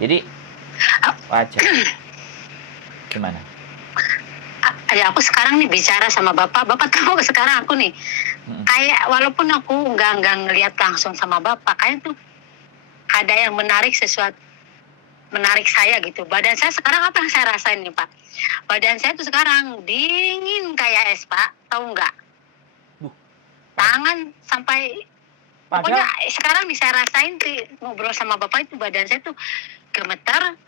Jadi Ah, wajar. Gimana? Ya aku sekarang nih bicara sama bapak tahu sekarang aku nih Mm-mm. kayak walaupun aku nggak ngelihat langsung sama bapak, kayak tuh ada yang menarik saya gitu. Badan saya sekarang apa yang saya rasain nih Pak? Badan saya tuh sekarang dingin kayak es Pak, tahu nggak? Duh, Tangan sampai pokoknya padahal sekarang nih saya rasain sih ngobrol sama bapak itu badan saya tuh gemeter,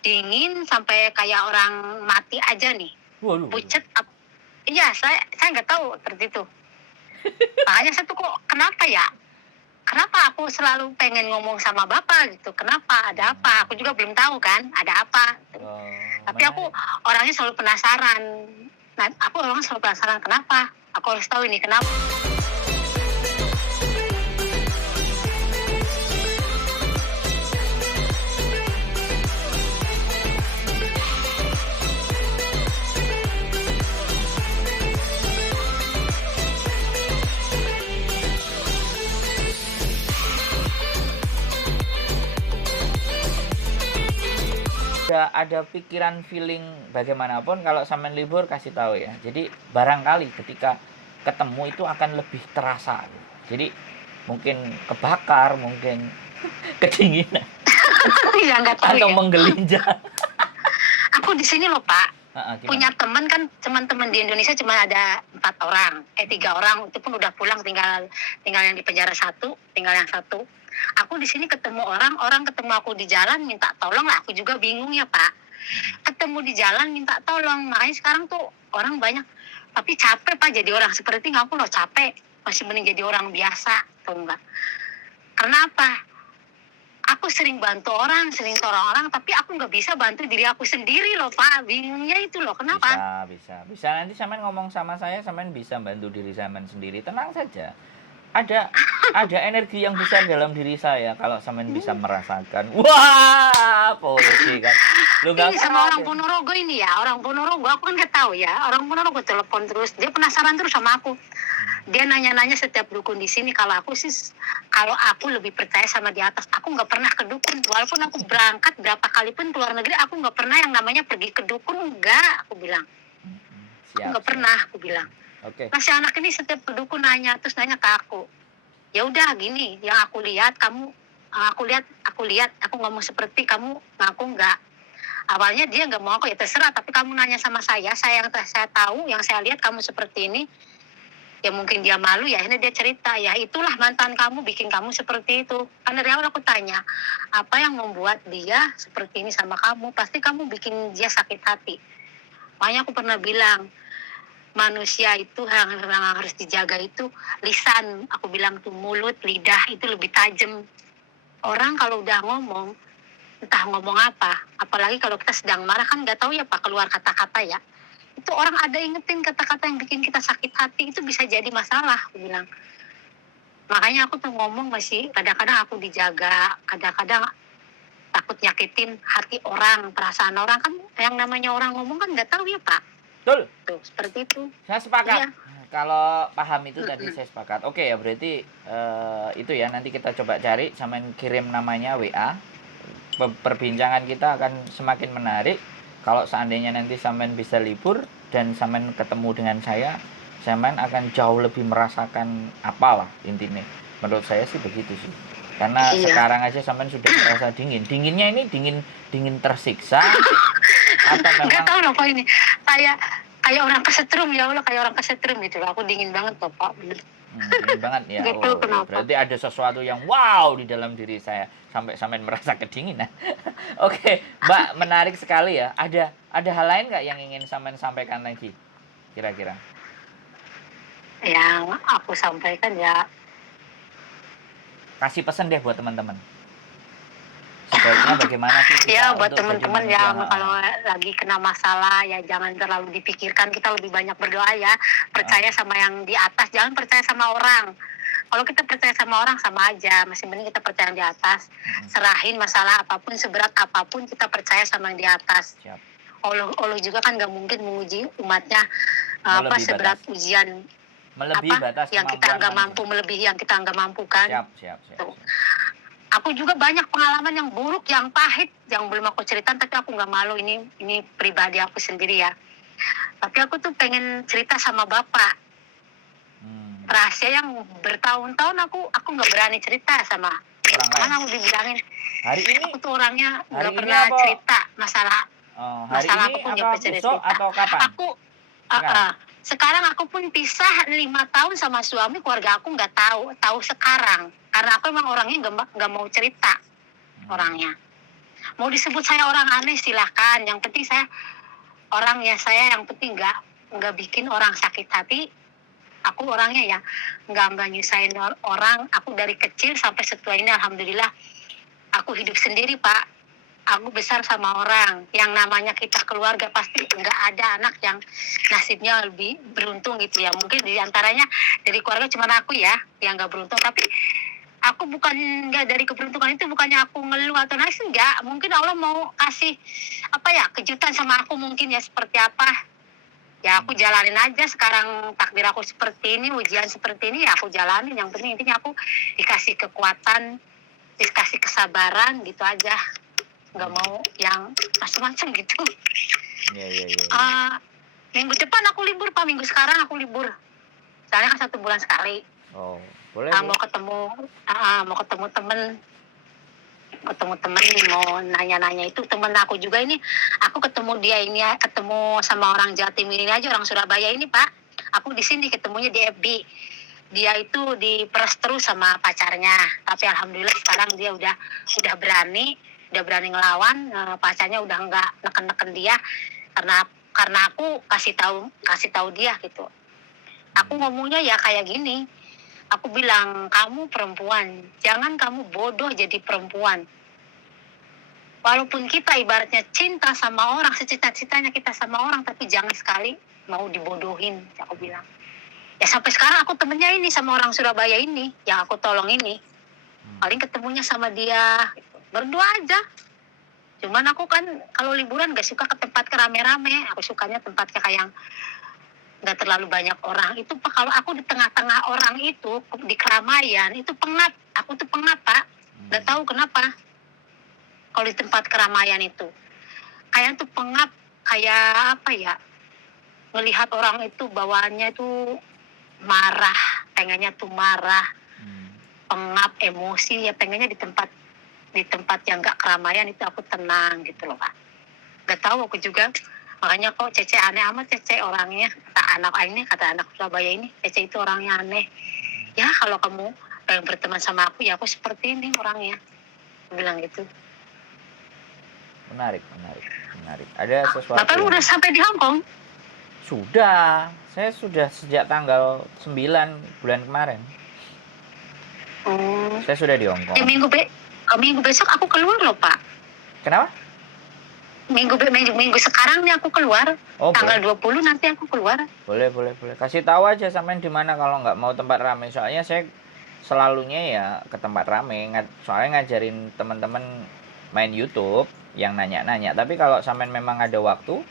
dingin sampai kayak orang mati aja nih. waduh. Pucet. Iya, saya nggak tahu seperti itu. Makanya saya tuh kok kenapa ya? Kenapa aku selalu pengen ngomong sama bapak gitu? Kenapa? Ada apa? Aku juga belum tahu kan, ada apa. Tapi aku Menarik. orangnya selalu penasaran. Nah, aku orangnya selalu penasaran kenapa? Aku harus tahu ini kenapa. Ada pikiran feeling bagaimanapun kalau sampean libur kasih tahu ya. Jadi barangkali ketika ketemu itu akan lebih terasa. Jadi mungkin kebakar, mungkin kedinginan Ya nggak tahu atau ya. menggelinjang. Aku di sini loh Pak. Gimana? Punya teman kan, teman-teman di Indonesia cuma ada 3 orang, itu pun udah pulang, tinggal yang di penjara satu, tinggal yang satu. Aku di sini ketemu orang ketemu aku di jalan minta tolong lah, aku juga bingung ya Pak. Ketemu di jalan minta tolong, makanya sekarang tuh orang banyak, tapi capek Pak jadi orang seperti ini, aku loh capek, masih mending jadi orang biasa, tau enggak? Karena apa? Aku sering bantu orang, sering tolong orang, tapi aku nggak bisa bantu diri aku sendiri loh Pak. Bingungnya itu loh, kenapa? Bisa. Nanti sampean ngomong sama saya, sampean bisa bantu diri sampean sendiri. Tenang saja. Ada energi yang besar dalam diri saya kalau sampean bisa merasakan. Wah, polisi kan. Lu Ini nggak sama orang khawatir. Ponorogo ini ya, orang Ponorogo aku kan nggak tahu ya. Orang Ponorogo telepon terus, dia penasaran terus sama aku. Dia nanya-nanya setiap dukun di sini. Kalau aku lebih percaya sama di atas. Aku nggak pernah ke dukun. Walaupun aku berangkat berapa kali pun ke luar negeri, aku nggak pernah yang namanya pergi ke dukun. Enggak, aku bilang. Aku nggak pernah, aku bilang. Oke. Nah si anak ini setiap ke dukun nanya, terus nanya ke aku. Ya udah gini, yang aku lihat aku lihat, aku ngomong seperti kamu ngaku enggak. Awalnya dia nggak mau aku, ya terserah, tapi kamu nanya sama saya yang saya tahu, yang saya lihat kamu seperti ini, ya mungkin dia malu ya, ini dia cerita, ya itulah mantan kamu bikin kamu seperti itu. Kan dari awal aku tanya, apa yang membuat dia seperti ini sama kamu? Pasti kamu bikin dia sakit hati. Makanya aku pernah bilang, manusia itu yang harus dijaga itu lisan. Aku bilang tuh mulut, lidah itu lebih tajam. Orang kalau udah ngomong, entah ngomong apa, apalagi kalau kita sedang marah kan nggak tahu ya Pak keluar kata-kata ya. Itu orang ada ingetin kata-kata yang bikin kita sakit hati, itu bisa jadi masalah, aku bilang. Makanya aku tuh ngomong masih kadang-kadang aku dijaga, kadang-kadang takut nyakitin hati orang, perasaan orang kan, yang namanya orang ngomong kan nggak tahu ya Pak. Betul. Tuh seperti itu. Saya sepakat. Iya. Kalau paham itu tadi saya sepakat. Oke ya, berarti itu ya, nanti kita coba cari, sampean kirim namanya WA. Perbincangan kita akan semakin menarik kalau seandainya nanti sampean bisa libur dan sampean ketemu dengan saya, sampean akan jauh lebih merasakan apalah intinya. Menurut saya sih begitu sih. Karena sekarang aja sampean sudah merasa dingin. Dinginnya ini dingin tersiksa atau memang nggak tahu loh Pak ini. Kayak orang kesetrum, ya Allah, kayak orang kesetrum gitu. Aku dingin banget loh Pak. dingin banget ya. Nggak tahu kenapa. Berarti ada sesuatu yang wow di dalam diri saya sampai merasa kedinginan. Oke, Mbak, menarik sekali ya. Ada hal lain nggak yang ingin sampean sampaikan lagi? Kira-kira? Yang aku sampaikan ya, kasih pesan deh buat teman-teman. Sebaiknya bagaimana sih kita ya buat untuk teman-teman jadi yang manusia? kalau lagi kena masalah ya jangan terlalu dipikirkan, kita lebih banyak berdoa ya, percaya sama yang di atas, jangan percaya sama orang. Kalau kita percaya sama orang sama aja, masih mending kita percaya yang di atas. Serahin masalah apapun, seberat apapun, kita percaya sama yang di atas. Siap. Allah juga kan nggak mungkin menguji umatnya Melebihi seberat batas. ujian Melebihi batas yang kita nggak mampu, melebihi yang kita nggak mampu kan. Siap. Tuh. Aku juga banyak pengalaman yang buruk, yang pahit, yang belum aku ceritakan, tapi aku nggak malu, ini pribadi aku sendiri ya. Tapi aku tuh pengen cerita sama Bapak. Rahasia yang bertahun-tahun aku nggak berani cerita sama orang lain. karena aku dibilangin Hari ini aku tuh orangnya hari nggak ini pernah apa? cerita masalah Hari masalah ini apapun, nggak apa pernah besok cerita. atau kapan? Aku Sekarang? sekarang aku pun pisah 5 tahun sama suami, keluarga aku nggak tahu sekarang karena aku emang orangnya nggak mau cerita. Orangnya mau disebut saya orang aneh silahkan, yang penting saya orangnya, saya yang penting nggak bikin orang sakit hati. Aku orangnya ya nggak nyusahin orang. Aku dari kecil sampai setua ini alhamdulillah aku hidup sendiri, Pak. Aku besar sama orang. Yang namanya kita keluarga pasti nggak ada anak yang nasibnya lebih beruntung gitu ya. Mungkin di antaranya dari keluarga cuma aku ya yang nggak beruntung. Tapi aku bukan nggak, dari keberuntungan itu bukannya aku ngeluh atau nangis, enggak. Mungkin Allah mau kasih kejutan sama aku mungkin ya, seperti apa. Ya aku jalanin aja sekarang, takdir aku seperti ini, ujian seperti ini ya aku jalanin. Yang penting intinya aku dikasih kekuatan, dikasih kesabaran gitu aja. Nggak mau yang macam-macam gitu. Iya. Minggu depan aku libur, Pak. Minggu sekarang aku libur. Soalnya kan 1 bulan sekali. Oh, boleh. Mau ketemu temen, mau nanya-nanya. Itu temen aku juga ini, aku ketemu dia ini, ketemu sama orang Jawa Timur ini aja, orang Surabaya ini, Pak. Aku di sini ketemunya di FB. Dia itu diperes terus sama pacarnya, tapi alhamdulillah sekarang dia udah berani ngelawan. Pacarnya udah nggak neken dia karena aku kasih tahu dia gitu. Aku ngomongnya ya kayak gini. Aku bilang, kamu perempuan, jangan kamu bodoh jadi perempuan. Walaupun kita ibaratnya cinta sama orang, secita-citanya kita sama orang, tapi jangan sekali mau dibodohin, aku bilang. Ya sampai sekarang aku temennya ini sama orang Surabaya ini, yang aku tolong ini. Paling ketemunya sama dia, berdua aja. Cuman aku kan kalau liburan gak suka ke tempat rame-rame, aku sukanya tempatnya kayak yang nggak terlalu banyak orang. Itu Pak, kalau aku di tengah-tengah orang itu, di keramaian, itu pengap. Aku tuh pengap, Pak. Nggak tahu kenapa. Kalau di tempat keramaian itu. Kayak tuh pengap, kayak apa ya, melihat orang itu bawaannya itu marah, pengennya tuh marah, pengap, emosi, ya pengennya di tempat yang nggak keramaian itu aku tenang gitu loh, Pak. Nggak tahu aku juga. Makanya kok Cece aneh amat, Cece orangnya. Kata anak Surabaya ini, Cece itu orangnya aneh. Ya kalau kamu pengen berteman sama aku, ya aku seperti ini orangnya. Aku bilang gitu. Menarik. Ada sesuatu. Bapak udah sampai di Hong Kong? Sudah. Saya sudah sejak tanggal 9 bulan kemarin. Saya sudah di Hong Kong. Ya, minggu besok aku keluar loh, Pak. Kenapa? Minggu sekarang nih aku keluar. Tanggal 20 nanti aku keluar. Boleh. Kasih tahu aja sampean di mana kalau nggak mau tempat ramai. Soalnya saya selalunya ya ke tempat ramai. Soalnya ngajarin teman-teman main YouTube yang nanya-nanya. Tapi kalau sampean memang ada waktu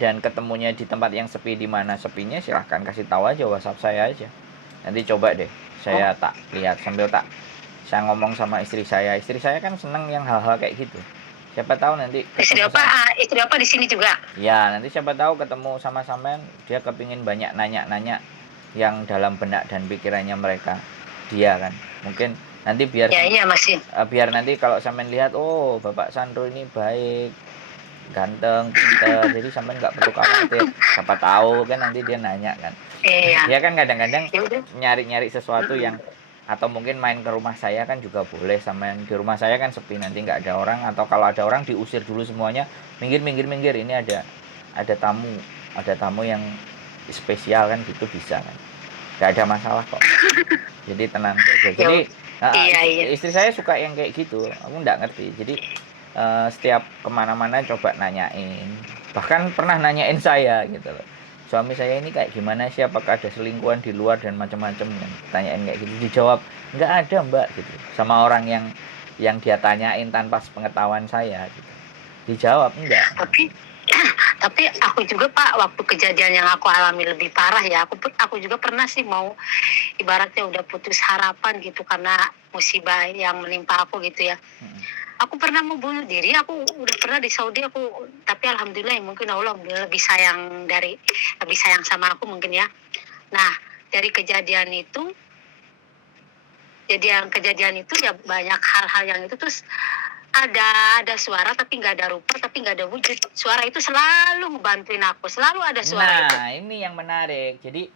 dan ketemunya di tempat yang sepi, di mana sepinya, silahkan kasih tahu aja, WhatsApp saya aja. Nanti coba deh, saya tak lihat sambil saya ngomong sama istri saya. Istri saya kan seneng yang hal-hal kayak gitu. Siapa tahu nanti istri apa di sini juga. Ya, nanti siapa tahu ketemu sama sampean, dia kepingin banyak nanya-nanya yang dalam benak dan pikirannya mereka. Dia kan mungkin nanti biar biar nanti kalau sampean lihat, oh Bapak Sandro ini baik, ganteng, pintar, jadi sampean nggak perlu khawatir. Siapa tahu kan nanti dia nanya kan. Dia kan kadang-kadang nyari-nyari sesuatu yang, atau mungkin main ke rumah saya kan juga boleh. Sampean di rumah saya kan sepi, nanti nggak ada orang, atau kalau ada orang diusir dulu semuanya, minggir, ini ada tamu yang spesial kan, gitu bisa kan, nggak ada masalah kok. Jadi tenang saja. Jadi istri saya suka yang kayak gitu, aku nggak ngerti. Jadi setiap kemana-mana coba nanyain, bahkan pernah nanyain saya gitu loh, suami saya ini kayak gimana sih, apakah ada selingkuhan di luar dan macam-macam kan, tanyain kayak gitu. Dijawab nggak ada Mbak gitu, sama orang yang dia tanyain tanpa sepengetahuan saya gitu. Dijawab enggak. Tapi aku juga Pak, waktu kejadian yang aku alami lebih parah ya, aku juga pernah sih mau ibaratnya udah putus harapan gitu karena musibah yang menimpa aku gitu ya. Mm-mm. Aku pernah mau bunuh diri, aku udah pernah di Saudi aku, tapi alhamdulillah ya, mungkin Allah lebih sayang sama aku mungkin ya. Nah, dari kejadian itu ya banyak hal-hal yang itu, terus ada suara tapi nggak ada rupa, tapi nggak ada wujud. Suara itu selalu ngebantuin aku, selalu ada suara itu. Nah, ini yang menarik. Jadi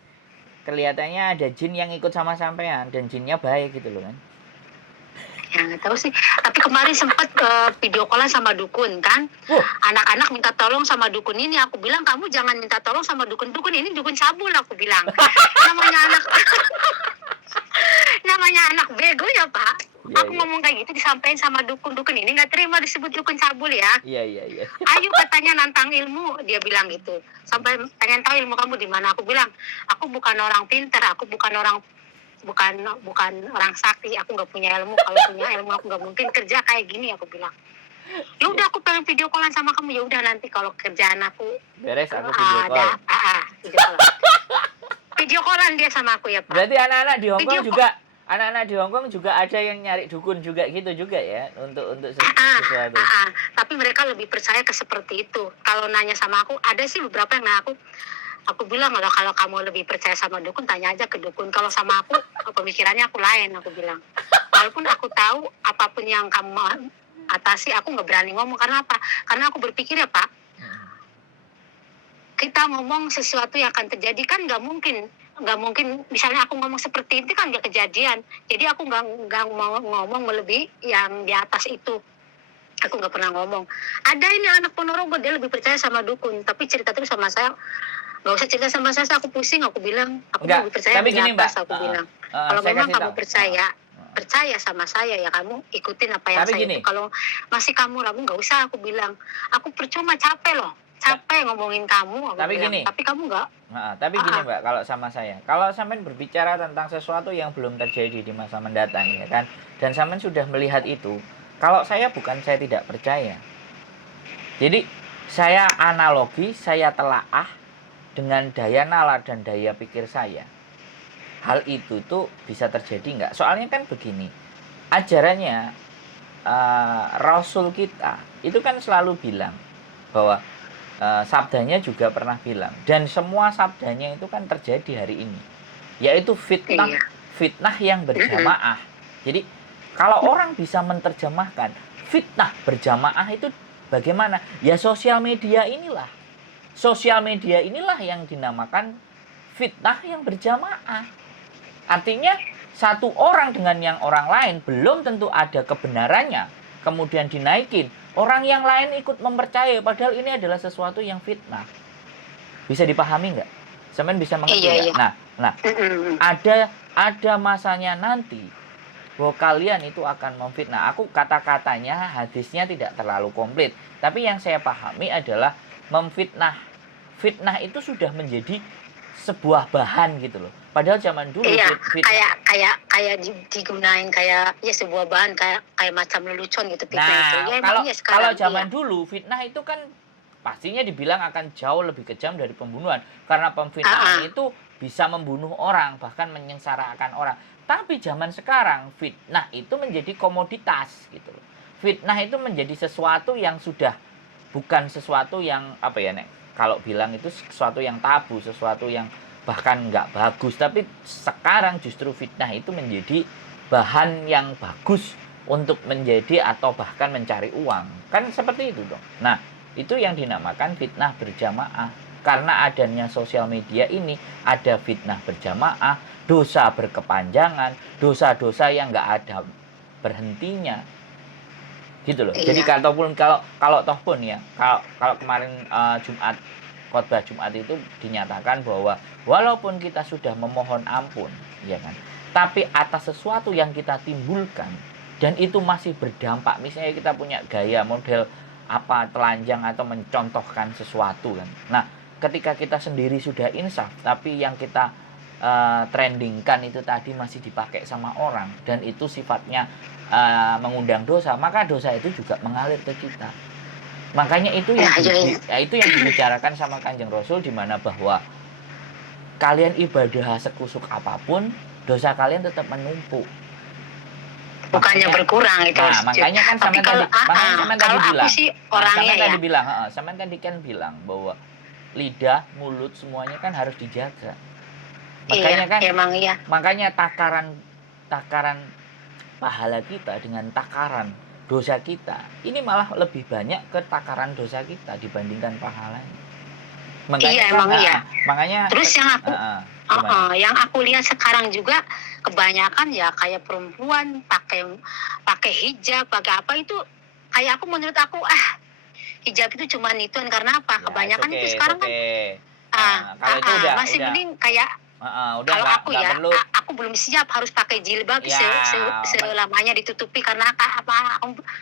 kelihatannya ada jin yang ikut sama sampean dan jinnya baik gitu loh kan. Ya nggak tahu sih. Tapi kemarin sempat video callan sama dukun kan. Anak-anak minta tolong sama dukun ini. Aku bilang kamu jangan minta tolong sama dukun ini, dukun cabul aku bilang. Namanya anak bego ya Pak. Iya, Aku iya. ngomong kayak gitu disampaikan sama dukun ini nggak terima disebut dukun cabul ya. Iya, iya, iya. Ayo katanya nantang ilmu, dia bilang gitu. Sampai pengen tahu ilmu kamu di mana. Aku bilang, aku bukan orang pintar, aku bukan orang sakti, aku nggak punya ilmu. Kalau punya ilmu aku nggak mungkin kerja kayak gini, aku bilang. Ya udah aku pengen video callan sama kamu, ya udah nanti kalau kerjaan aku Beres aku video call. video callan. Video callan dia sama aku ya Pak. Berarti anak-anak di Hong Kong Video juga ada yang nyari dukun juga gitu juga ya untuk sesuatu. Tapi mereka lebih percaya ke seperti itu. Kalau nanya sama aku, ada sih beberapa yang nanya aku bilang kalau kamu lebih percaya sama dukun, tanya aja ke dukun. Kalau sama aku, pemikirannya aku lain, aku bilang. Walaupun aku tahu apapun yang kamu atasi, aku nggak berani ngomong. Karena apa? Karena aku berpikir ya Pak, kita ngomong sesuatu yang akan terjadi kan nggak mungkin misalnya aku ngomong seperti itu kan nggak kejadian, jadi aku nggak mau ngomong melebihi yang di atas itu. Aku nggak pernah ngomong ada ini anak Ponorogo dia lebih percaya sama dukun, tapi cerita terus sama saya, nggak usah cerita sama saya aku pusing. Aku bilang aku lebih percaya tapi di gini, atas. Mbak. Aku bilang kalau Saya memang kasih kamu tahu. percaya sama saya ya kamu ikutin apa yang Tapi saya gini. itu. Kalau masih kamu ragu nggak usah, aku bilang. Aku percuma, capek ngomongin kamu. Tapi bilang. gini. Tapi kamu nggak. Tapi gini Mbak, kalau sama saya, kalau sampean berbicara tentang sesuatu yang belum terjadi di masa mendatang ya kan, dan sampean sudah melihat itu, kalau saya tidak percaya. Jadi saya analogi, saya telaah dengan daya nalar dan daya pikir saya. Hal itu tuh bisa terjadi nggak? Soalnya kan begini, ajarannya Rasul kita itu kan selalu bilang bahwa sabdanya juga pernah bilang, dan semua sabdanya itu kan terjadi hari ini, yaitu fitnah yang berjamaah. Jadi kalau orang bisa menerjemahkan fitnah berjamaah itu bagaimana? Ya sosial media inilah yang dinamakan fitnah yang berjamaah. Artinya satu orang dengan yang orang lain belum tentu ada kebenarannya, kemudian dinaikin, orang yang lain ikut mempercayai, padahal ini adalah sesuatu yang fitnah. Bisa dipahami nggak? Semen bisa mengerti nggak? Iya. Nah, ada masanya nanti bahwa kalian itu akan memfitnah. Aku kata-katanya, hadisnya tidak terlalu komplit, tapi yang saya pahami adalah memfitnah. Fitnah itu sudah menjadi sebuah bahan gitu loh. Padahal zaman dulu kayak digunain kayak ya sebuah bahan kayak macam lelucon gitu fitnah itu. Ya, kalau zaman dulu fitnah itu kan pastinya dibilang akan jauh lebih kejam dari pembunuhan, karena pemfitnahan itu bisa membunuh orang, bahkan menyengsarakan orang. Tapi zaman sekarang fitnah itu menjadi komoditas gitu loh. Fitnah itu menjadi sesuatu yang sudah bukan sesuatu yang apa ya, Nek? Kalau bilang itu sesuatu yang tabu, sesuatu yang bahkan nggak bagus. Tapi sekarang justru fitnah itu menjadi bahan yang bagus untuk menjadi atau bahkan mencari uang. Kan seperti itu dong. Nah, itu yang dinamakan fitnah berjamaah. Karena adanya sosial media ini, ada fitnah berjamaah, dosa berkepanjangan, dosa-dosa yang nggak ada berhentinya. Gitu loh. Jadi kalau toh pun ya, kalau kemarin khotbah Jumat itu dinyatakan bahwa walaupun kita sudah memohon ampun, ya kan, tapi atas sesuatu yang kita timbulkan dan itu masih berdampak, misalnya kita punya gaya model telanjang atau mencontohkan sesuatu kan. Nah, ketika kita sendiri sudah insaf, tapi yang kita trendingkan itu tadi masih dipakai sama orang dan itu sifatnya mengundang dosa, maka dosa itu juga mengalir ke kita. Makanya itu Ya, itu yang dibicarakan sama Kanjeng Rasul, di mana bahwa kalian ibadah sekusuk apapun, dosa kalian tetap menumpuk. bukannya berkurang itu. Nah, makanya kan Tapi kalau tadi aku bilang, sih orangnya ya. sama tadi kan bilang bahwa lidah, mulut semuanya kan harus dijaga. Makanya Iya, kan emang iya. makanya takaran pahala kita dengan takaran dosa kita ini malah lebih banyak ke takaran dosa kita dibandingkan pahalanya. Makanya Iya, kan, emang iya. makanya Terus yang aku lihat sekarang juga kebanyakan ya kayak perempuan pakai hijab, pakai apa itu, kayak menurut aku hijab itu cuma ituan karena apa? Ya, Kebanyakan itu sekarang kan kalau itu masih mending kayak udah kalau aku nggak ya perlu. aku belum siap harus pakai jilbab Ya, selamanya ditutupi karena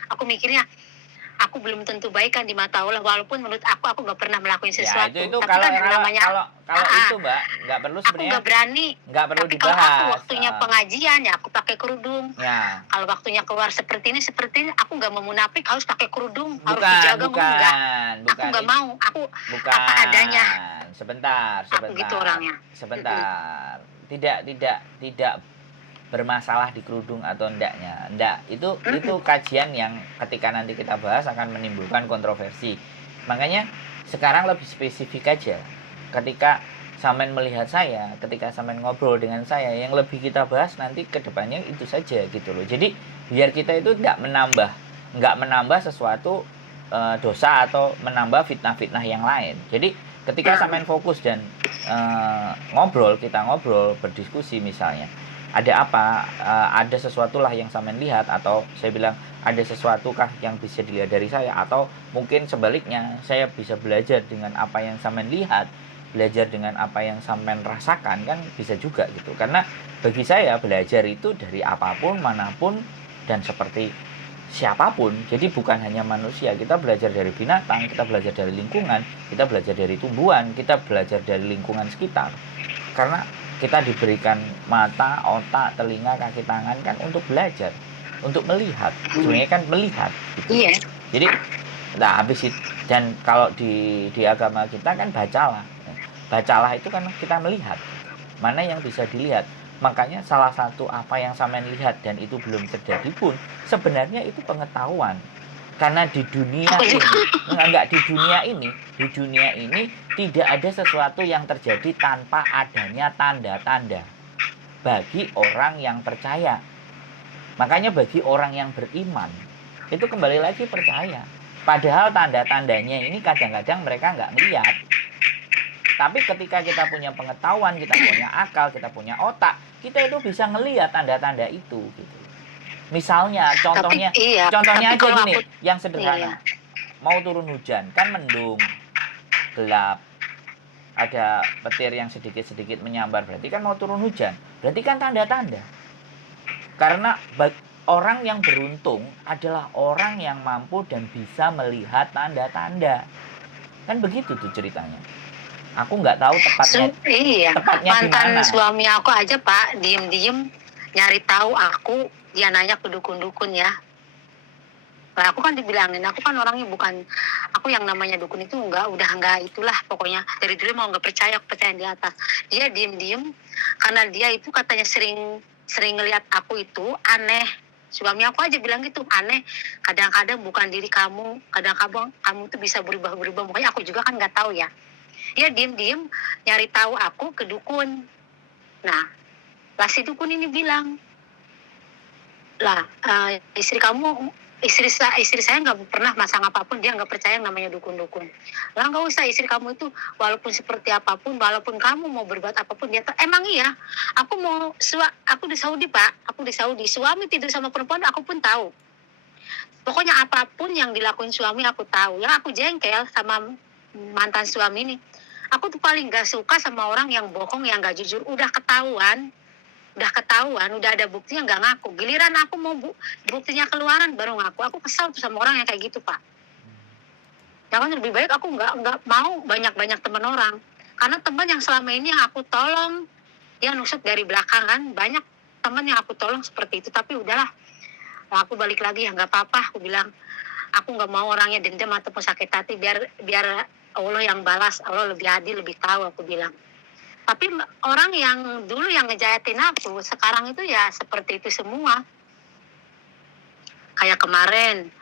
aku mikirnya aku belum tentu baik kan di mata Allah, walaupun menurut aku nggak pernah melakukan sesuatu. Ya, itu tapi kalau kan namanya itu Mbak nggak perlu aku sebenarnya. nggak berani. Nggak perlu Tapi dibahas. kalau aku waktunya pengajian ya aku pakai kerudung. Ya. Kalau waktunya keluar seperti ini aku nggak mau munafik harus pakai kerudung, harus Bukan, dijaga enggak. Aku nggak mau. Aku bukan. apa adanya. Sebentar. Aku gitu orangnya. Sebentar. Tidak bermasalah di kerudung atau enggaknya. Itu kajian yang ketika nanti kita bahas akan menimbulkan kontroversi. Makanya sekarang lebih spesifik aja. Ketika Samen melihat saya, ketika Samen ngobrol dengan saya, yang lebih kita bahas nanti ke depannya itu saja gitu loh. Jadi biar kita itu nggak menambah sesuatu dosa atau menambah fitnah-fitnah yang lain. Jadi ketika Samen fokus dan kita ngobrol, berdiskusi misalnya, ada apa, ada sesuatu lah yang Samen lihat, atau saya bilang ada sesuatu kah yang bisa dilihat dari saya, atau mungkin sebaliknya saya bisa belajar dengan apa yang Samen lihat, belajar dengan apa yang Samen rasakan, kan bisa juga gitu. Karena bagi saya belajar itu dari apapun, manapun, dan seperti siapapun. Jadi bukan hanya manusia, kita belajar dari binatang, kita belajar dari lingkungan, kita belajar dari tumbuhan, kita belajar dari lingkungan sekitar. Karena kita diberikan mata, otak, telinga, kaki, tangan kan untuk belajar, untuk melihat. Sebenarnya kan melihat gitu. Iya. Jadi habis itu, dan kalau di agama kita kan bacalah itu kan kita melihat mana yang bisa dilihat. Makanya salah satu apa yang Samen lihat dan itu belum terjadi pun sebenarnya itu pengetahuan. Karena di dunia ini tidak ada sesuatu yang terjadi tanpa adanya tanda-tanda bagi orang yang percaya. Makanya bagi orang yang beriman itu kembali lagi percaya. Padahal tanda-tandanya ini kadang-kadang mereka nggak melihat. Tapi ketika kita punya pengetahuan, kita punya akal, kita punya otak, kita itu bisa ngelihat tanda-tanda itu gitu. Misalnya, contohnya aja gini, yang sederhana. Mau turun hujan, kan mendung, gelap, ada petir yang sedikit-sedikit menyambar, berarti kan mau turun hujan. Berarti kan tanda-tanda. Karena orang yang beruntung adalah orang yang mampu dan bisa melihat tanda-tanda. Kan begitu tuh ceritanya. Aku nggak tahu tepatnya mantan suami aku aja Pak, diem-diem nyari tahu aku. Dia nanya ke dukun-dukun ya. Nah, aku kan dibilangin, aku kan orangnya bukan, aku yang namanya dukun itu udah enggak itulah pokoknya. Dari dulu mau nggak percaya, aku percaya di atas. Dia diem-diem karena dia itu katanya sering ngelihat aku itu aneh. Suami aku aja bilang gitu, aneh. Kadang-kadang bukan diri kamu, kadang-kadang kamu tuh bisa berubah-berubah. Makanya aku juga kan nggak tahu ya. Dia diem-diem nyari tahu aku ke dukun. Nah, lah si dukun ini bilang, istri saya nggak pernah masang apapun, dia nggak percaya yang namanya dukun-dukun. Lah nggak usah, istri kamu itu walaupun seperti apapun, walaupun kamu mau berbuat apapun, dia emang iya. Aku di Saudi Pak, aku di Saudi, suami tidur sama perempuan aku pun tahu. Pokoknya apapun yang dilakuin suami aku tahu. Yang aku jengkel sama mantan suami ini, aku tuh paling nggak suka sama orang yang bohong, yang nggak jujur. Udah ketahuan, udah ada buktinya nggak ngaku. Giliran aku mau buktinya keluaran baru ngaku. Aku kesal tuh sama orang yang kayak gitu Pak. Ya kan lebih baik aku nggak mau banyak teman orang. Karena teman yang selama ini yang aku tolong, dia nusuk dari belakangan. Banyak teman yang aku tolong seperti itu. Tapi udahlah, aku balik lagi ya nggak apa-apa. Aku bilang aku nggak mau orangnya dendam ataupun sakit hati, biar Allah yang balas, Allah lebih adil, lebih tahu, aku bilang. Tapi orang yang dulu yang ngejahatin aku, sekarang itu ya seperti itu semua. Kayak kemarin,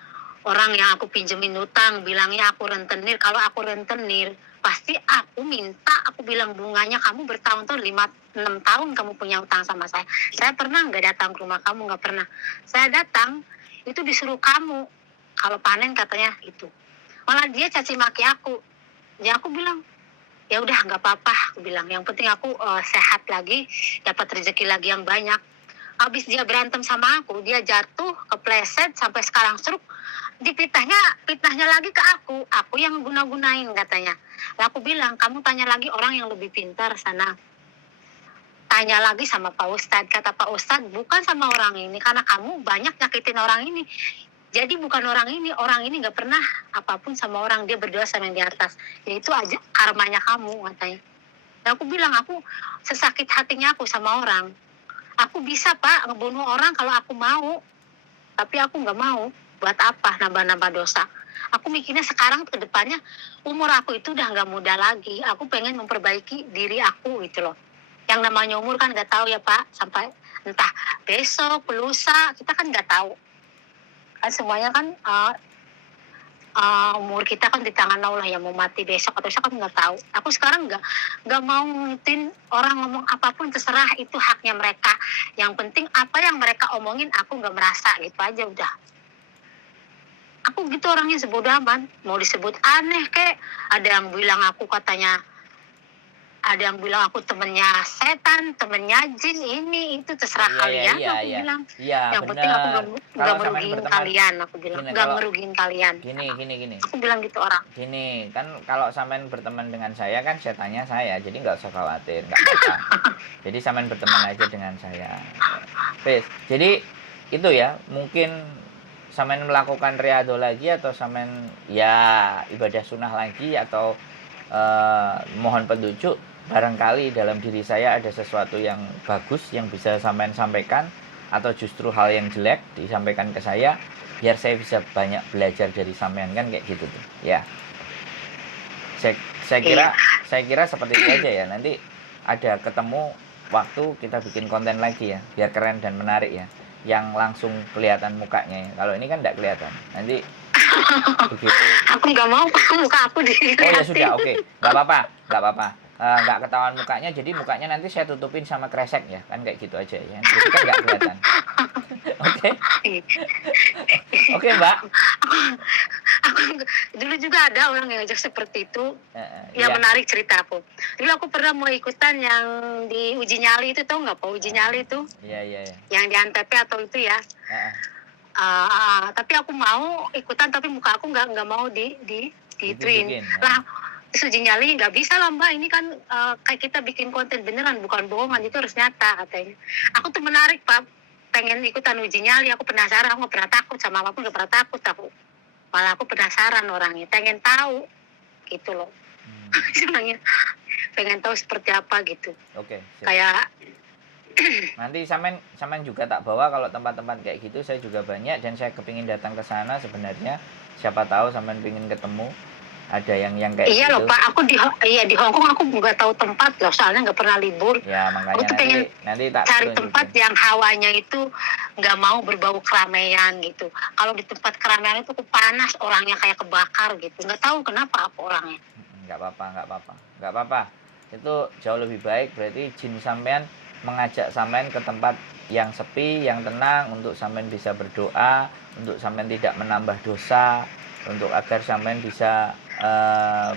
orang yang aku pinjemin utang, bilangnya aku rentenir. Kalau aku rentenir, pasti aku minta, aku bilang bunganya kamu bertahun-tahun, 5-6 tahun kamu punya utang sama saya. Saya pernah nggak datang ke rumah kamu? Nggak pernah. Saya datang, itu disuruh kamu. Kalau panen katanya itu. Malah dia caci maki aku. Ya aku bilang, ya udah nggak apa-apa, aku bilang. Yang penting aku sehat lagi, dapat rezeki lagi yang banyak. Habis dia berantem sama aku, dia jatuh, kepleset, sampai sekarang stroke. Fitnahnya lagi ke aku yang guna-gunain katanya. Lalu aku bilang, kamu tanya lagi orang yang lebih pintar sana. Tanya lagi sama Pak Ustadz. Kata Pak Ustadz, bukan sama orang ini, karena kamu banyak nyakitin orang ini. Jadi bukan orang ini nggak pernah apapun sama orang, dia berdoa sama yang di atas. Ya itu aja karmanya kamu, katanya. Dan aku bilang, aku sesakit hatinya aku sama orang. Aku bisa Pak ngebunuh orang kalau aku mau, tapi aku nggak mau. Buat apa nambah-nambah dosa? Aku mikirnya sekarang ke depannya, umur aku itu udah nggak muda lagi. Aku pengen memperbaiki diri aku gitu loh. Yang namanya umur kan nggak tahu ya Pak, sampai entah besok, lusa, kita kan nggak tahu. Kan semuanya kan umur kita kan di tangan Allah, yang mau mati besok atau besok kan nggak tahu. Aku sekarang nggak mau ngikutin orang ngomong apapun, terserah, itu haknya mereka. Yang penting apa yang mereka omongin aku nggak merasa, gitu aja udah. Aku gitu orangnya, sebodoh amat. Mau disebut aneh kek, ada yang bilang aku katanya, ada yang bilang aku temennya setan, temennya jin, ini itu terserah kalian. Aku bilang, yang penting aku nggak merugiin kalian, aku bilang nggak merugiin kalian. Gini. Aku bilang gitu orang. Gini, kan kalau sampean berteman dengan saya kan setannya saya, jadi nggak usah khawatir, nggak apa-apa. Jadi sampean berteman aja dengan saya. Jadi itu ya, mungkin sampean melakukan riyadhah lagi, atau sampean ya ibadah sunnah lagi, atau mohon petunjuk. Barangkali dalam diri saya ada sesuatu yang bagus yang bisa sampean sampaikan, atau justru hal yang jelek disampaikan ke saya, biar saya bisa banyak belajar dari sampean, kan kayak gitu tuh ya. Saya kira seperti itu aja ya. Nanti ada ketemu waktu kita bikin konten lagi ya, biar keren dan menarik ya, yang langsung kelihatan mukanya ya. Kalau ini kan tidak kelihatan, nanti begitu. Aku nggak mau muka aku dilihatin. Oh ya sudah, oke. Nggak apa-apa. Nggak ketahuan mukanya, jadi mukanya nanti saya tutupin sama kresek ya, kan kayak gitu aja ya, jadi kan nggak kelihatan. Oke Mbak. Aku dulu juga ada orang yang ngajak seperti itu. Yang iya. menarik cerita aku. Dulu aku pernah mau ikutan yang di uji nyali itu, tau nggak Pak, uji nyali itu? Iya. Yang di Antep atau itu ya. Tapi aku mau ikutan, tapi muka aku nggak mau di twin lah. Uji nyali nggak bisa lah Mbak, ini kan kayak kita bikin konten beneran, bukan bohongan, itu harus nyata katanya. Aku tuh menarik Pak, pengen ikutan uji nyali. Aku penasaran, aku nggak pernah takut sama apapun, nggak pernah takut aku. Malah aku penasaran orangnya, pengen tahu gitu loh. Sebenarnya pengen tahu seperti apa gitu. Oke. Kayak nanti sampean juga tak bawa, kalau tempat-tempat kayak gitu saya juga banyak, dan saya kepingin datang ke sana sebenarnya. Siapa tahu sampean pingin ketemu ada yang kayak iya gitu. Loh Pak, aku di Hong Kong aku nggak tahu tempat loh, soalnya nggak pernah libur. Ya makanya aku tuh pengen nanti tak cari tempat yang hawanya itu nggak mau berbau keramaian gitu. Kalau di tempat keramaian itu panas, orangnya kayak kebakar gitu. Nggak tahu kenapa apa orangnya. Nggak apa-apa. Itu jauh lebih baik. Berarti jin sampean mengajak sampean ke tempat yang sepi, yang tenang, untuk sampean bisa berdoa, untuk sampean tidak menambah dosa, untuk agar sampean bisa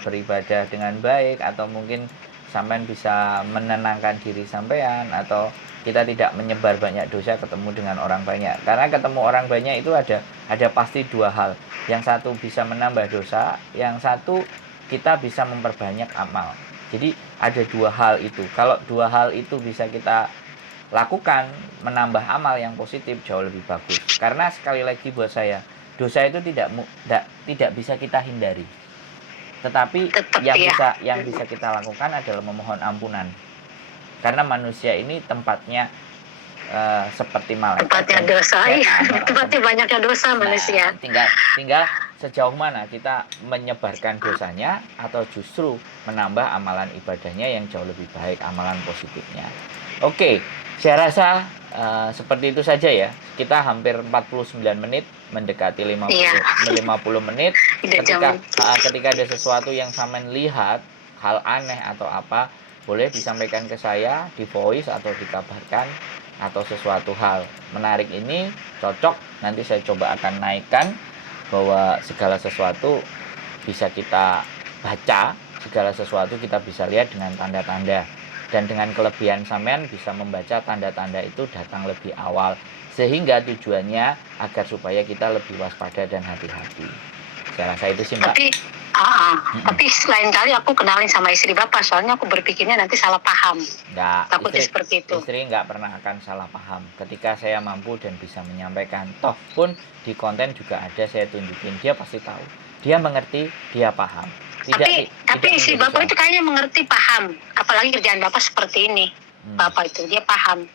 beribadah dengan baik, atau mungkin sampean bisa menenangkan diri sampean, atau kita tidak menyebar banyak dosa, ketemu dengan orang banyak. Karena ketemu orang banyak itu ada pasti dua hal. Yang satu bisa menambah dosa, yang satu kita bisa memperbanyak amal. Jadi ada dua hal itu. Kalau dua hal itu bisa kita lakukan, menambah amal yang positif, jauh lebih bagus. Karena sekali lagi buat saya, dosa itu tidak bisa kita hindari. Tetapi yang bisa kita lakukan adalah memohon ampunan. Karena manusia ini tempatnya seperti malaikat. Tempatnya dosa, tempatnya banyaknya dosa manusia. Tinggal sejauh mana kita menyebarkan dosanya atau justru menambah amalan ibadahnya yang jauh lebih baik, amalan positifnya. Oke, saya rasa seperti itu saja ya. Kita hampir 49 menit, mendekati 50 menit. Ketika ada sesuatu yang sampean lihat, hal aneh atau apa, boleh disampaikan ke saya di voice atau dikabarkan, atau sesuatu hal menarik ini cocok, nanti saya coba akan naikkan bahwa segala sesuatu bisa kita baca, segala sesuatu kita bisa lihat dengan tanda-tanda, dan dengan kelebihan sampean bisa membaca tanda-tanda itu datang lebih awal, sehingga tujuannya agar supaya kita lebih waspada dan hati-hati. Saya rasa itu sih, Mbak. Tapi lain kali aku kenalin sama istri Bapak, soalnya aku berpikirnya nanti salah paham. Takutnya seperti itu. Istri nggak pernah akan salah paham ketika saya mampu dan bisa menyampaikan. Toh pun di konten juga ada saya tunjukin, dia pasti tahu, dia mengerti, dia paham. Tapi istri Bapak itu kayaknya mengerti, paham, apalagi kerjaan Bapak seperti ini. Bapak itu dia paham.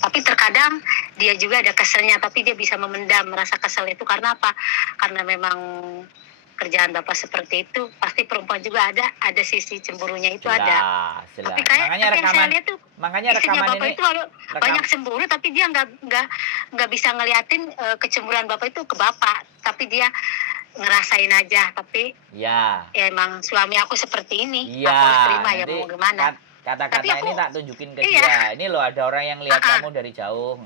Tapi terkadang dia juga ada keselnya, tapi dia bisa memendam merasa kesel itu karena apa? Karena memang kerjaan Bapak seperti itu, pasti perempuan juga ada sisi cemburunya itu. Jelas. Tapi makanya rekaman Bapak ini itu banyak cemburu, tapi dia nggak bisa ngeliatin kecemburuan Bapak itu ke Bapak, tapi dia ngerasain aja. Tapi ya emang suami aku seperti ini, aku harus terima ya, mau gimana. Kata-kata ini tak tunjukin ke dia. Ini loh, ada orang yang lihat kamu dari jauh.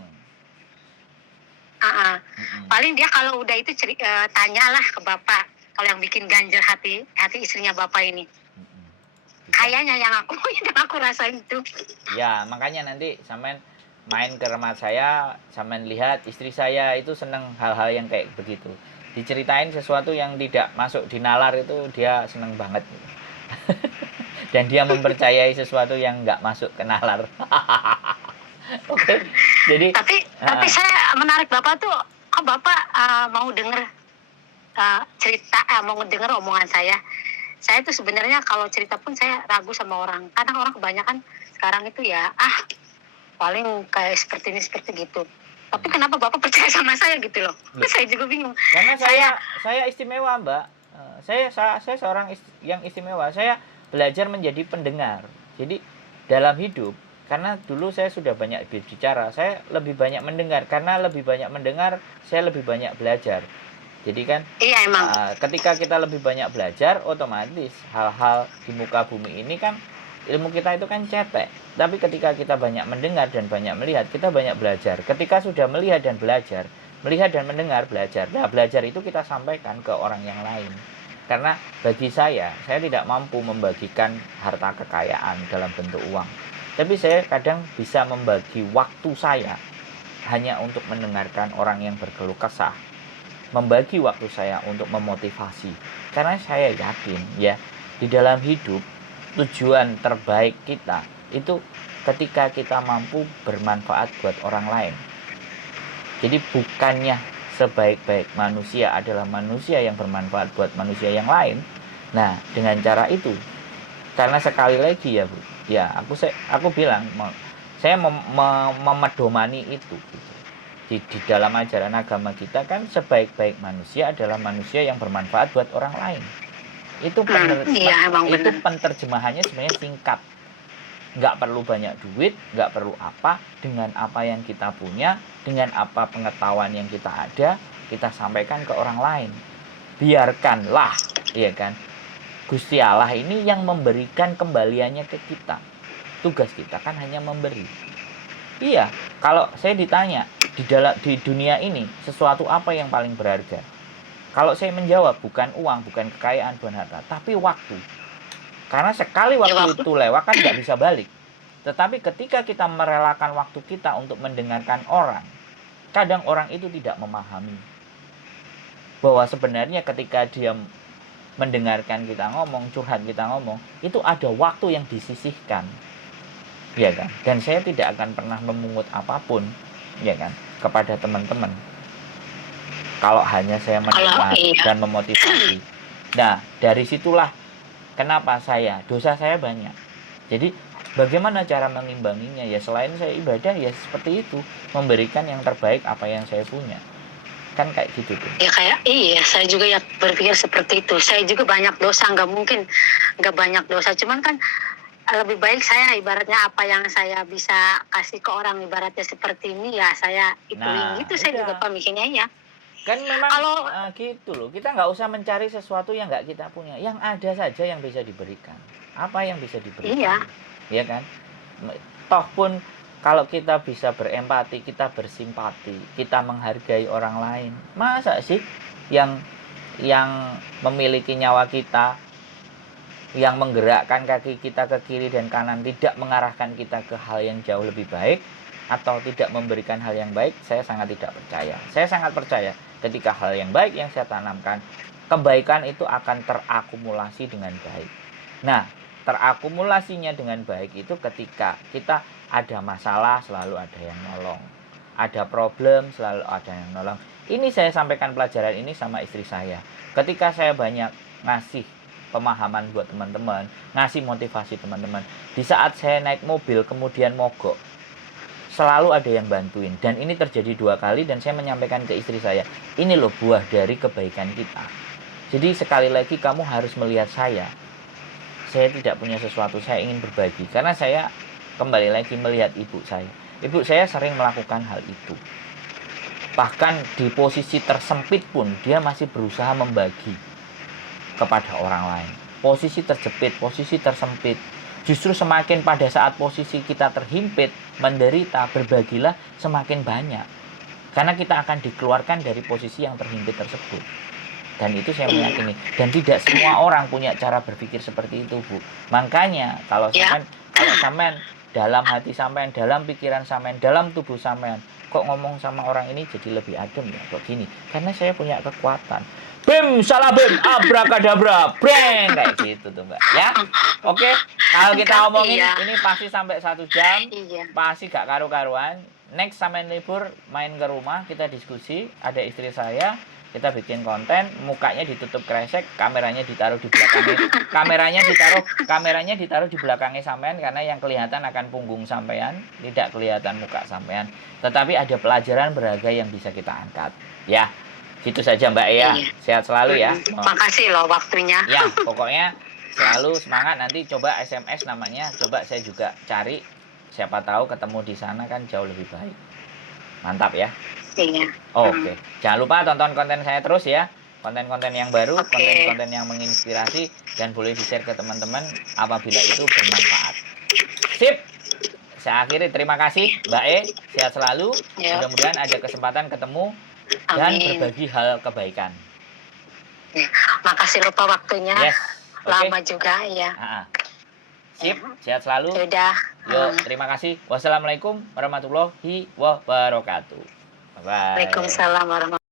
Paling dia kalau udah itu tanyalah ke Bapak. Kalau yang bikin ganjel hati istrinya Bapak ini. Kayaknya yang aku rasain itu. Ya, makanya nanti sampean main ke rumah saya, sampean lihat istri saya itu seneng hal-hal yang kayak begitu. Diceritain sesuatu yang tidak masuk di nalar itu dia seneng banget. Dan dia mempercayai sesuatu yang nggak masuk ke nalar. Oke. Jadi tapi saya menarik Bapak tuh, Bapak mau denger cerita, mau denger omongan saya. Saya tuh sebenarnya kalau cerita pun saya ragu sama orang. Kadang orang kebanyakan sekarang itu ya, paling kayak seperti ini seperti gitu. Tapi kenapa Bapak percaya sama saya gitu loh? Saya juga bingung. Karena saya istimewa, Mbak. Saya seorang yang istimewa. Saya belajar menjadi pendengar. Jadi dalam hidup, karena dulu saya sudah banyak berbicara, saya lebih banyak mendengar. Karena lebih banyak mendengar, saya lebih banyak belajar. Jadi kan, ketika kita lebih banyak belajar, otomatis hal-hal di muka bumi ini kan, ilmu kita itu kan cetek. Tapi ketika kita banyak mendengar dan banyak melihat, kita banyak belajar. Ketika sudah melihat dan mendengar, belajar. Nah, belajar itu kita sampaikan ke orang yang lain. Karena bagi saya tidak mampu membagikan harta kekayaan dalam bentuk uang. Tapi saya kadang bisa membagi waktu saya hanya untuk mendengarkan orang yang berkeluh kesah. Membagi waktu saya untuk memotivasi. Karena saya yakin ya, di dalam hidup tujuan terbaik kita itu ketika kita mampu bermanfaat buat orang lain. Jadi bukannya sebaik-baik manusia adalah manusia yang bermanfaat buat manusia yang lain. Nah, dengan cara itu, karena sekali lagi ya Bu, ya aku bilang saya memedomani itu. Di dalam ajaran agama kita kan sebaik-baik manusia adalah manusia yang bermanfaat buat orang lain. Itu penerjemahannya sebenarnya singkat. Nggak perlu banyak duit, nggak perlu apa, dengan apa yang kita punya, dengan apa pengetahuan yang kita ada, kita sampaikan ke orang lain. Biarkanlah, ya kan, Gusti Allah ini yang memberikan kembaliannya ke kita. Tugas kita kan hanya memberi. Iya, kalau saya ditanya di dunia ini sesuatu apa yang paling berharga? Kalau saya menjawab bukan uang, bukan kekayaan, bukan harta, tapi waktu. Karena sekali waktu itu lewat kan nggak bisa balik. Tetapi ketika kita merelakan waktu kita untuk mendengarkan orang, kadang orang itu tidak memahami bahwa sebenarnya ketika dia mendengarkan kita ngomong, curhat kita ngomong, itu ada waktu yang disisihkan, ya kan? Dan saya tidak akan pernah memungut apapun, ya kan, kepada teman-teman. Kalau hanya saya mendengar dan memotivasi. Nah, dari situlah kenapa dosa saya banyak. Jadi bagaimana cara mengimbanginya? Ya selain saya ibadah, ya seperti itu, memberikan yang terbaik apa yang saya punya. Kan kayak gitu tuh. Ya kayak iya, saya juga ya berpikir seperti itu. Saya juga banyak dosa, nggak mungkin nggak banyak dosa. Cuman kan lebih baik saya ibaratnya apa yang saya bisa kasih ke orang ibaratnya seperti ini ya saya ituin Nah, gitu. Saya juga udah. pemikirannya ya. Kan memang Kalau gitu loh. Kita nggak usah mencari sesuatu yang nggak kita punya. Yang ada saja yang bisa diberikan. Apa yang bisa diberikan? iya, Ya kan? Toh pun kalau kita bisa berempati, kita bersimpati, kita menghargai orang lain. Masa sih yang memiliki nyawa kita, yang menggerakkan kaki kita ke kiri dan kanan tidak mengarahkan kita ke hal yang jauh lebih baik atau tidak memberikan hal yang baik, saya sangat tidak percaya. Saya sangat percaya ketika hal yang baik yang saya tanamkan, kebaikan itu akan terakumulasi dengan baik. Nah, terakumulasinya dengan baik itu ketika kita ada masalah selalu ada yang nolong, ada problem selalu ada yang nolong. Ini saya sampaikan pelajaran ini sama istri saya. Ketika saya banyak ngasih pemahaman buat teman-teman, ngasih motivasi teman-teman, di saat saya naik mobil kemudian mogok, selalu ada yang bantuin. Dan ini terjadi 2 kali dan saya menyampaikan ke istri saya, ini loh buah dari kebaikan kita. Jadi sekali lagi kamu harus melihat saya tidak punya sesuatu, saya ingin berbagi. Karena saya kembali lagi melihat ibu saya. Ibu saya sering melakukan hal itu. Bahkan di posisi tersempit pun dia masih berusaha membagi kepada orang lain. Posisi terjepit, posisi tersempit. Justru semakin pada saat posisi kita terhimpit, menderita, berbagilah semakin banyak. Karena kita akan dikeluarkan dari posisi yang terhimpit tersebut. Dan itu saya meyakini. Dan tidak semua orang punya cara berpikir seperti itu, Bu. Makanya kalau sampean dalam hati sampean, dalam pikiran sampean, dalam tubuh sampean, kok ngomong sama orang ini jadi lebih adem ya, kok gini? Karena saya punya kekuatan. Bim, salah bim, abrakadabra, breng, kayak gitu tuh Mbak. Ya, oke. Kalau kita omongin ini pasti sampai 1 jam, pasti gak karu-karuan. Next sampean libur main ke rumah, kita diskusi. Ada istri saya. Kita bikin konten, mukanya ditutup kresek, kameranya ditaruh di belakangnya. Kameranya ditaruh di belakangnya sampean karena yang kelihatan akan punggung sampean, tidak kelihatan muka sampean. Tetapi ada pelajaran berharga yang bisa kita angkat. Ya, gitu saja Mbak ya. Sehat selalu ya. Makasih loh waktunya. Ya, pokoknya selalu semangat. Nanti coba SMS namanya, coba saya juga cari. Siapa tahu ketemu di sana kan jauh lebih baik. Mantap ya. Iya. Oke. Jangan lupa tonton konten saya terus ya. Konten-konten yang baru, konten-konten yang menginspirasi dan boleh di-share ke teman-teman apabila itu bermanfaat. Sip. Saya akhiri, terima kasih Mbak E. Sehat selalu. Mudah-mudahan ada kesempatan ketemu dan berbagi hal kebaikan. Makasih lupa waktunya. Yes. Lama juga ya. Sip, sehat selalu. Sudah. Yuk, terima kasih. Wassalamualaikum warahmatullahi wabarakatuh. Bye-bye. Waalaikumsalam warahmatullahi wabarakatuh.